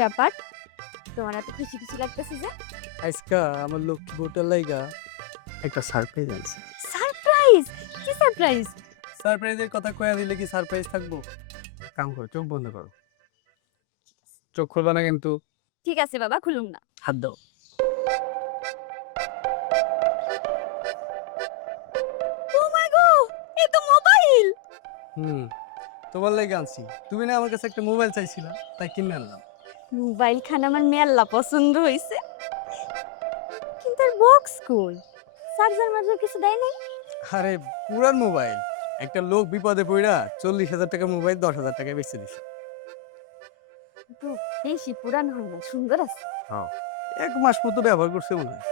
ব্যাপার, তোমার এত খুশি খুশি লাগতেছে যে? আজকা আমার লক্ষ্মী বউটার লাইগা একটা সারপ্রাইজ আছে। সারপ্রাইজ? কি সারপ্রাইজ? সারপ্রাইজের কথা কয়া দিলে কি সারপ্রাইজ থাকবো? কাম করো, চোখ বন্ধ করো। চোখ খুলবা না কিন্তু। ঠিক আছে বাবা, খুলুম না। হাত দাও। ও মাই গড, এ তো মোবাইল। হুম, তোমার লাইগা আনছি। তুমি না আমার কাছে একটা মোবাইল চাইছিলা, তাই কিনে আনলাম। মোবাইল খান আমার মেল্লা পছন্দ হইছে, কিন্তু আর বক্স কই? চার্জার মার্জার কিছু দেয় নাই? আরে পুরান মোবাইল। একটা লোক বিপদে পইড়া 40,000 টাকার মোবাইল 10,000 টাকায় বেচে দিছে। তো বেশি পুরান হয় না, সুন্দর আছে। হ্যাঁ, 1 মাস মতো ব্যবহার করছে মনে হয়।